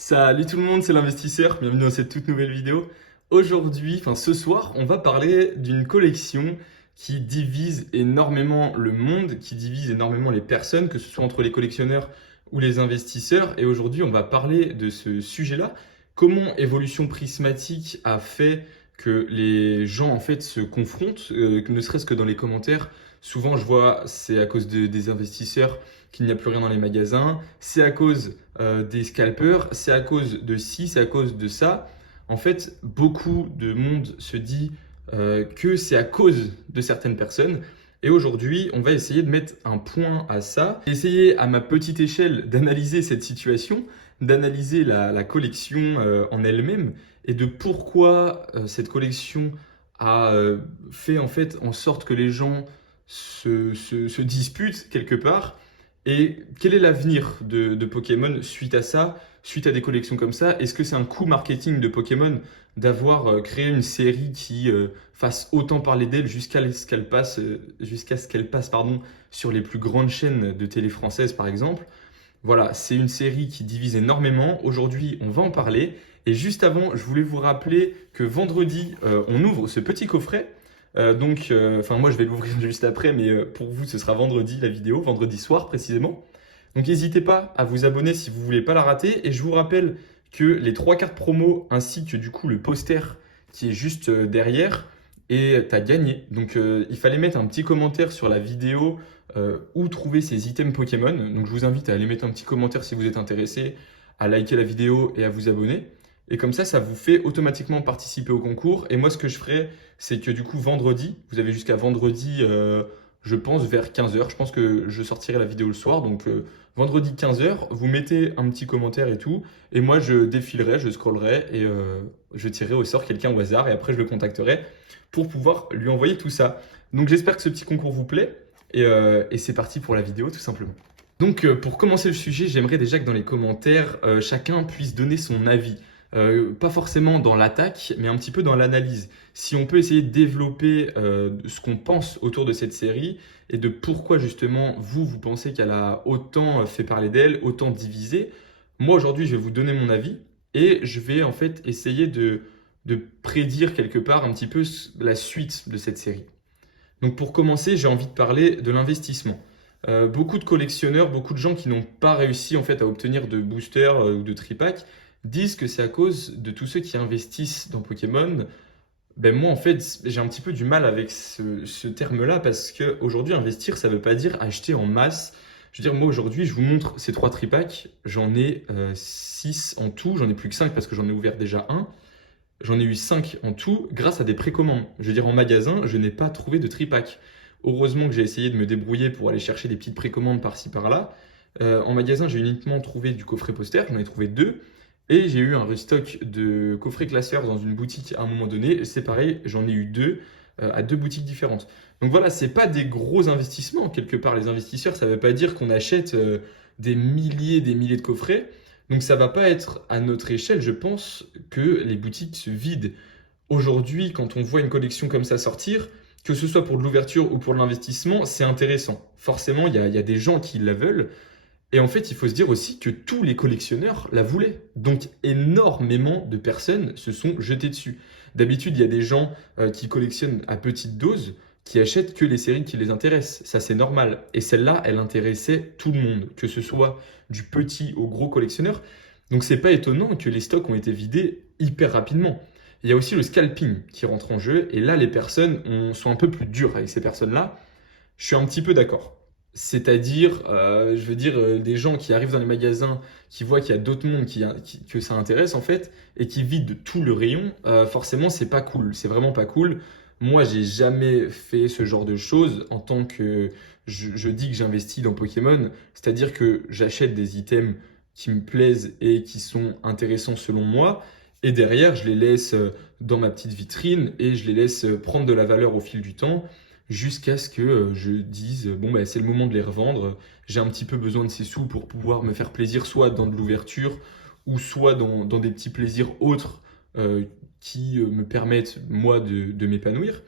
Salut tout le monde, c'est l'investisseur, bienvenue dans cette toute nouvelle vidéo. Aujourd'hui, ce soir, on va parler d'une collection qui divise énormément le monde, qui divise énormément les personnes, que ce soit entre les collectionneurs ou les investisseurs. Et aujourd'hui, on va parler de ce sujet-là. Comment Évolution Prismatique a fait que les gens en fait se confrontent, ne serait-ce que dans les commentaires. Souvent, je vois, c'est à cause des investisseurs qu'il n'y a plus rien dans les magasins, c'est à cause des scalpers, c'est à cause de ci, c'est à cause de ça. En fait, beaucoup de monde se dit que c'est à cause de certaines personnes. Et aujourd'hui, on va essayer de mettre un point à ça, essayer à ma petite échelle d'analyser cette situation, d'analyser la collection en elle-même et de pourquoi cette collection a fait en fait en sorte que les gens se disputent quelque part. Et quel est l'avenir de Pokémon suite à ça, suite à des collections comme ça? Est-ce que c'est un coup marketing de Pokémon d'avoir créé une série qui fasse autant parler d'elle jusqu'à ce qu'elle passe pardon, sur les plus grandes chaînes de télé françaises par exemple? Voilà, c'est une série qui divise énormément. Aujourd'hui, on va en parler. Et juste avant, je voulais vous rappeler que vendredi, on ouvre ce petit coffret. Moi, je vais l'ouvrir juste après, mais pour vous, ce sera vendredi la vidéo, vendredi soir précisément. Donc, n'hésitez pas à vous abonner si vous voulez pas la rater. Et je vous rappelle que les trois cartes promo ainsi que du coup le poster qui est juste derrière est à gagner. Donc, il fallait mettre un petit commentaire sur la vidéo où trouver ces items Pokémon. Donc, je vous invite à aller mettre un petit commentaire si vous êtes intéressé, à liker la vidéo et à vous abonner. Et comme ça vous fait automatiquement participer au concours. Et moi, ce que je ferai, c'est que du coup, vendredi, vous avez jusqu'à vendredi, je pense, vers 15h. Je pense que je sortirai la vidéo le soir. Donc, vendredi 15h, vous mettez un petit commentaire et tout. Et moi, je défilerai, je scrollerai et je tirerai au sort quelqu'un au hasard. Et après, je le contacterai pour pouvoir lui envoyer tout ça. Donc, j'espère que ce petit concours vous plaît. Et c'est parti pour la vidéo, tout simplement. Donc, pour commencer le sujet, j'aimerais déjà que dans les commentaires, chacun puisse donner son avis. Pas forcément dans l'attaque, mais un petit peu dans l'analyse. Si on peut essayer de développer ce qu'on pense autour de cette série et de pourquoi justement vous pensez qu'elle a autant fait parler d'elle, autant divisé. Moi aujourd'hui, je vais vous donner mon avis et je vais en fait essayer de prédire quelque part un petit peu la suite de cette série. Donc pour commencer, j'ai envie de parler de l'investissement. Beaucoup de collectionneurs, beaucoup de gens qui n'ont pas réussi en fait à obtenir de boosters ou de tripacks disent que c'est à cause de tous ceux qui investissent dans Pokémon. Ben moi, en fait, j'ai un petit peu du mal avec ce terme-là parce qu'aujourd'hui, investir, ça ne veut pas dire acheter en masse. Je veux dire, moi, aujourd'hui, je vous montre ces trois tripacks. J'en ai 6 en tout. J'en ai plus que 5 parce que j'en ai ouvert déjà un. J'en ai eu 5 en tout grâce à des précommandes. Je veux dire, en magasin, je n'ai pas trouvé de tripack. Heureusement que j'ai essayé de me débrouiller pour aller chercher des petites précommandes par-ci par-là. En magasin, j'ai uniquement trouvé du coffret poster. J'en ai trouvé 2. Et j'ai eu un restock de coffrets classeurs dans une boutique à un moment donné. C'est pareil, j'en ai eu 2 à 2 boutiques différentes. Donc voilà, c'est pas des gros investissements quelque part. Les investisseurs, ça veut pas dire qu'on achète des milliers de coffrets. Donc ça va pas être à notre échelle, je pense, que les boutiques se vident. Aujourd'hui, quand on voit une collection comme ça sortir, que ce soit pour de l'ouverture ou pour de l'investissement, c'est intéressant. Forcément, il y a des gens qui la veulent. Et en fait, il faut se dire aussi que tous les collectionneurs la voulaient. Donc, énormément de personnes se sont jetées dessus. D'habitude, il y a des gens qui collectionnent à petite dose, qui achètent que les séries qui les intéressent. Ça, c'est normal. Et celle-là, elle intéressait tout le monde, que ce soit du petit au gros collectionneur. Donc, c'est pas étonnant que les stocks ont été vidés hyper rapidement. Il y a aussi le scalping qui rentre en jeu. Et là, les personnes sont un peu plus dures avec ces personnes-là. Je suis un petit peu d'accord. C'est-à-dire, je veux dire, des gens qui arrivent dans les magasins, qui voient qu'il y a d'autres mondes que ça intéresse en fait, et qui vident tout le rayon, forcément, c'est pas cool. C'est vraiment pas cool. Moi, j'ai jamais fait ce genre de choses en tant que je dis que j'investis dans Pokémon, c'est-à-dire que j'achète des items qui me plaisent et qui sont intéressants selon moi, et derrière, je les laisse dans ma petite vitrine et je les laisse prendre de la valeur au fil du temps jusqu'à ce que je dise bon bah, c'est le moment de les revendre, j'ai un petit peu besoin de ces sous pour pouvoir me faire plaisir soit dans de l'ouverture ou soit dans des petits plaisirs autres qui me permettent moi de m'épanouir.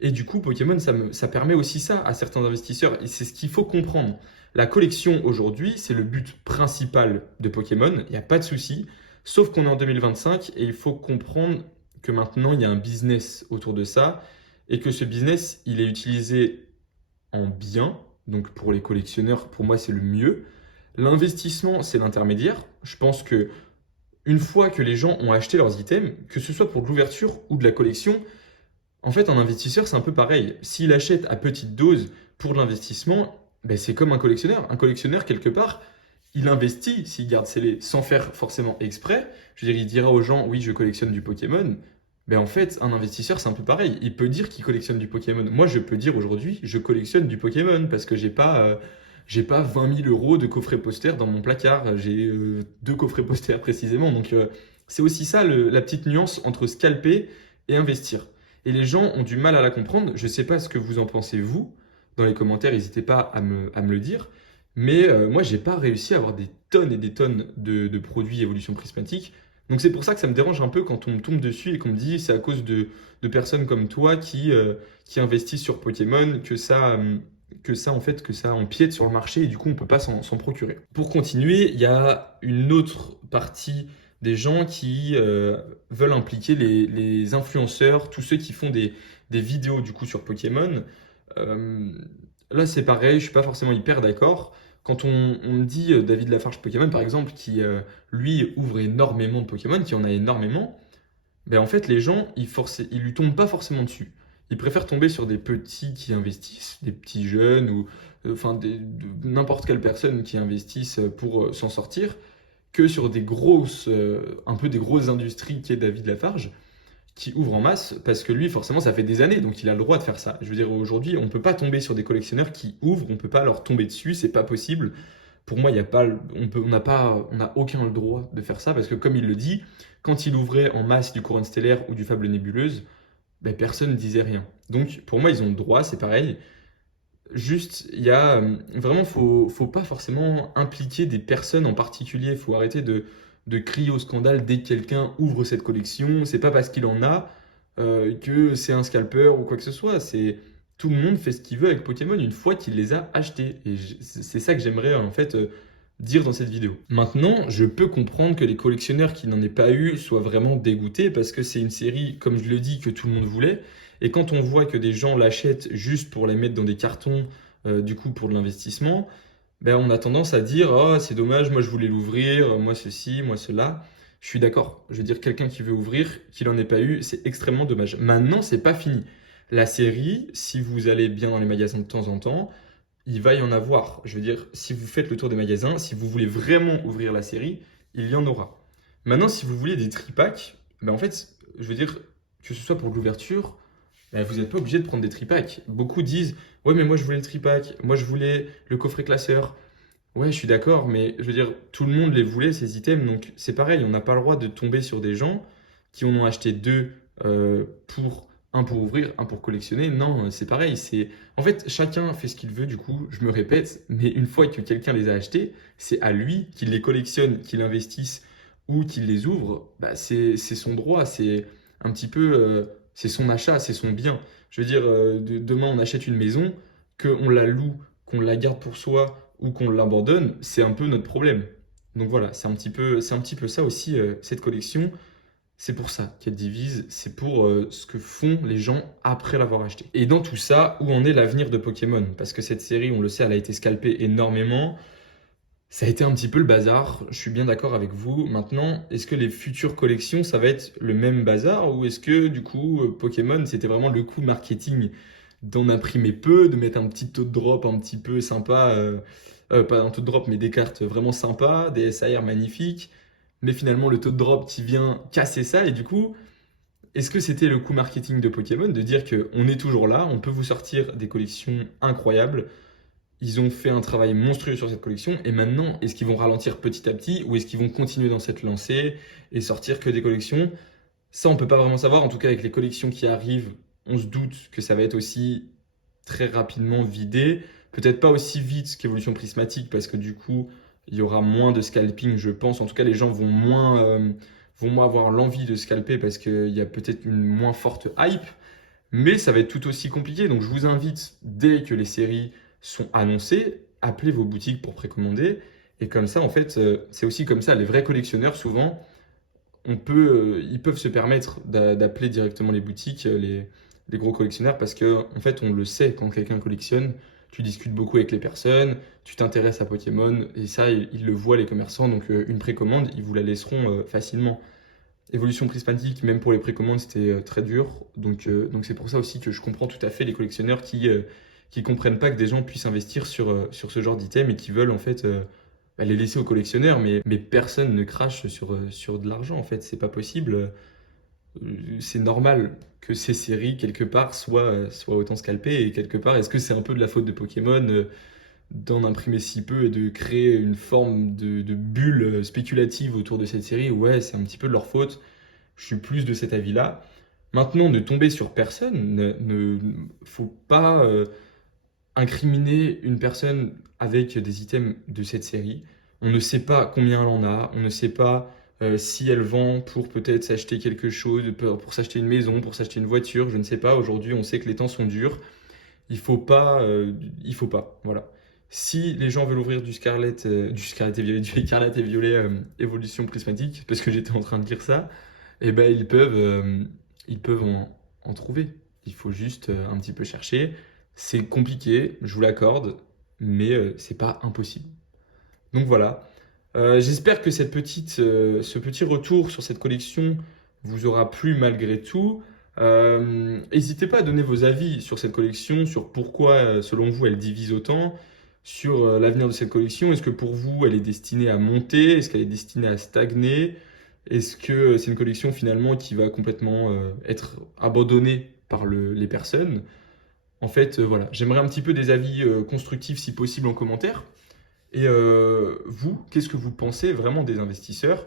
Et du coup Pokémon ça permet aussi ça à certains investisseurs et c'est ce qu'il faut comprendre. La collection aujourd'hui c'est le but principal de Pokémon, il n'y a pas de souci. Sauf qu'on est en 2025 et il faut comprendre que maintenant, il y a un business autour de ça et que ce business, il est utilisé en bien. Donc pour les collectionneurs, pour moi, c'est le mieux. L'investissement, c'est l'intermédiaire. Je pense que une fois que les gens ont acheté leurs items, que ce soit pour de l'ouverture ou de la collection, en fait, un investisseur, c'est un peu pareil. S'il achète à petite dose pour de l'investissement, ben, c'est comme un collectionneur. Un collectionneur, quelque part, il investit s'il garde scellé sans faire forcément exprès. Je veux dire, il dira aux gens, oui, je collectionne du Pokémon. Mais en fait, un investisseur, c'est un peu pareil. Il peut dire qu'il collectionne du Pokémon. Moi, je peux dire aujourd'hui, je collectionne du Pokémon parce que j'ai pas 20 000 euros de coffret poster dans mon placard. J'ai deux coffrets posters précisément. Donc, c'est aussi ça la petite nuance entre scalper et investir. Et les gens ont du mal à la comprendre. Je ne sais pas ce que vous en pensez, vous. Dans les commentaires, n'hésitez pas à me le dire. Mais moi, j'ai pas réussi à avoir des tonnes et des tonnes de produits évolution prismatique. Donc c'est pour ça que ça me dérange un peu quand on me tombe dessus et qu'on me dit c'est à cause de personnes comme toi qui investissent sur Pokémon que ça empiète sur le marché et du coup on peut pas s'en procurer. Pour continuer, il y a une autre partie des gens qui veulent impliquer les influenceurs, tous ceux qui font des vidéos du coup sur Pokémon. Euh, Là c'est pareil, je suis pas forcément hyper d'accord. Quand on me dit David Lafarge Pokémon par exemple, qui lui ouvre énormément de Pokémon, qui en a énormément, ben en fait les gens ils lui tombent pas forcément dessus. Ils préfèrent tomber sur des petits qui investissent, des petits jeunes ou enfin n'importe quelle personne qui investissent pour s'en sortir, que sur des grosses, un peu des grosses industries qui est David Lafarge qui ouvre en masse parce que lui, forcément, ça fait des années, donc il a le droit de faire ça. Je veux dire, aujourd'hui, on ne peut pas tomber sur des collectionneurs qui ouvrent, on ne peut pas leur tomber dessus, c'est pas possible. Pour moi, il y a pas, on n'a aucun droit de faire ça parce que, comme il le dit, quand il ouvrait en masse du Couronne stellaire ou du Fable nébuleuse, ben, personne ne disait rien. Donc, pour moi, ils ont le droit, c'est pareil. Juste, il y a vraiment, faut pas forcément impliquer des personnes en particulier. Il faut arrêter de crier au scandale dès que quelqu'un ouvre cette collection. C'est pas parce qu'il en a que c'est un scalper ou quoi que ce soit. C'est tout le monde fait ce qu'il veut avec Pokémon une fois qu'il les a achetés. Et c'est ça que j'aimerais en fait dire dans cette vidéo. Maintenant, je peux comprendre que les collectionneurs qui n'en aient pas eu soient vraiment dégoûtés parce que c'est une série, comme je le dis, que tout le monde voulait. Et quand on voit que des gens l'achètent juste pour les mettre dans des cartons, du coup pour de l'investissement, ben on a tendance à dire oh, c'est dommage, moi je voulais l'ouvrir, moi ceci, moi cela. Je suis d'accord. Je veux dire, quelqu'un qui veut ouvrir, qui n'en ait pas eu, c'est extrêmement dommage. Maintenant, c'est pas fini. La série, si vous allez bien dans les magasins de temps en temps, il va y en avoir. Je veux dire, si vous faites le tour des magasins, si vous voulez vraiment ouvrir la série, il y en aura. Maintenant, si vous voulez des tripacks, ben en fait, je veux dire, que ce soit pour de l'ouverture, ben vous n'êtes pas obligé de prendre des tripacks. Beaucoup disent, ouais, mais moi je voulais le tripack, moi je voulais le coffret classeur. Ouais, je suis d'accord, mais je veux dire, tout le monde les voulait, ces items, donc c'est pareil, on n'a pas le droit de tomber sur des gens qui en ont acheté deux un pour ouvrir, un pour collectionner. Non, c'est pareil, En fait, chacun fait ce qu'il veut, du coup, je me répète, mais une fois que quelqu'un les a achetés, c'est à lui qu'il les collectionne, qu'il investisse ou qu'il les ouvre, bah, c'est son droit, c'est un petit peu, c'est son achat, c'est son bien. Je veux dire, demain on achète une maison, qu'on la loue, qu'on la garde pour soi ou qu'on l'abandonne, c'est un peu notre problème. Donc voilà, c'est un petit peu ça aussi, cette collection. C'est pour ça qu'elle divise, c'est pour ce que font les gens après l'avoir acheté. Et dans tout ça, où en est l'avenir de Pokémon? Parce que cette série, on le sait, elle a été scalpée énormément. Ça a été un petit peu le bazar, je suis bien d'accord avec vous. Maintenant, est-ce que les futures collections, ça va être le même bazar ou est-ce que du coup, Pokémon, c'était vraiment le coup marketing d'en imprimer peu, de mettre un petit taux de drop un petit peu sympa, pas un taux de drop, mais des cartes vraiment sympas, des SAR magnifiques, mais finalement le taux de drop qui vient casser ça et du coup, est-ce que c'était le coup marketing de Pokémon de dire que on est toujours là, on peut vous sortir des collections incroyables, ils ont fait un travail monstrueux sur cette collection et maintenant, est-ce qu'ils vont ralentir petit à petit ou est-ce qu'ils vont continuer dans cette lancée et sortir que des collections? Ça, on peut pas vraiment savoir. En tout cas, avec les collections qui arrivent, on se doute que ça va être aussi très rapidement vidé. Peut-être pas aussi vite qu'Évolution Prismatique parce que du coup, il y aura moins de scalping, je pense. En tout cas, les gens vont moins avoir l'envie de scalper parce qu'il y a peut-être une moins forte hype. Mais ça va être tout aussi compliqué. Donc, je vous invite, dès que les séries sont annoncées, appelez vos boutiques pour précommander. Et comme ça, en fait, c'est aussi comme ça. Les vrais collectionneurs, souvent, ils peuvent se permettre d'appeler directement les boutiques, les gros collectionneurs, parce que en fait, on le sait, quand quelqu'un collectionne, tu discutes beaucoup avec les personnes, tu t'intéresses à Pokémon, et ça, ils le voient, les commerçants, donc une précommande, ils vous la laisseront facilement. Évolution prismatique, même pour les précommandes, c'était très dur. Donc c'est pour ça aussi que je comprends tout à fait les collectionneurs qui comprennent pas que des gens puissent investir sur ce genre d'items et qui veulent en fait les laisser aux collectionneurs. Mais personne ne crache sur de l'argent en fait, c'est pas possible. C'est normal que ces séries, quelque part, soient autant scalpées. Et quelque part, est-ce que c'est un peu de la faute de Pokémon d'en imprimer si peu et de créer une forme de bulle spéculative autour de cette série? Ouais, c'est un petit peu de leur faute. Je suis plus de cet avis-là. Maintenant, ne tomber sur personne, faut pas incriminer une personne avec des items de cette série. On ne sait pas combien elle en a, on ne sait pas si elle vend pour peut-être s'acheter quelque chose, pour s'acheter une maison, pour s'acheter une voiture, je ne sais pas. Aujourd'hui, on sait que les temps sont durs. Il faut pas, voilà. Si les gens veulent ouvrir du Scarlet et Violet, du Écarlate et Violet évolution prismatique, parce que j'étais en train de dire ça, eh ben ils peuvent en trouver. Il faut juste un petit peu chercher. C'est compliqué, je vous l'accorde, mais c'est pas impossible. Donc voilà. J'espère que ce petit retour sur cette collection vous aura plu malgré tout. N'hésitez pas à donner vos avis sur cette collection, sur pourquoi, selon vous, elle divise autant, sur l'avenir de cette collection. Est-ce que pour vous, elle est destinée à monter? Est-ce qu'elle est destinée à stagner? Est-ce que c'est une collection finalement qui va complètement être abandonnée par les personnes? En fait, voilà, j'aimerais un petit peu des avis constructifs si possible en commentaire. Et vous, qu'est-ce que vous pensez vraiment des investisseurs?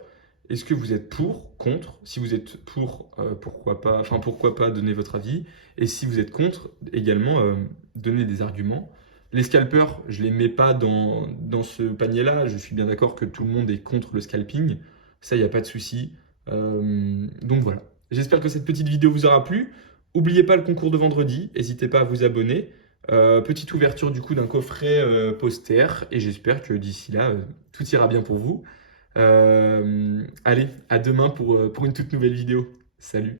Est-ce que vous êtes pour, contre? Si vous êtes pour, pourquoi pas donner votre avis? Et si vous êtes contre, également, donner des arguments. Les scalpers, je ne les mets pas dans ce panier-là. Je suis bien d'accord que tout le monde est contre le scalping. Ça, il n'y a pas de souci. Donc voilà. J'espère que cette petite vidéo vous aura plu. N'oubliez pas le concours de vendredi. N'hésitez pas à vous abonner. Petite ouverture du coup d'un coffret poster et j'espère que d'ici là tout ira bien pour vous. Allez, à demain pour une toute nouvelle vidéo. Salut!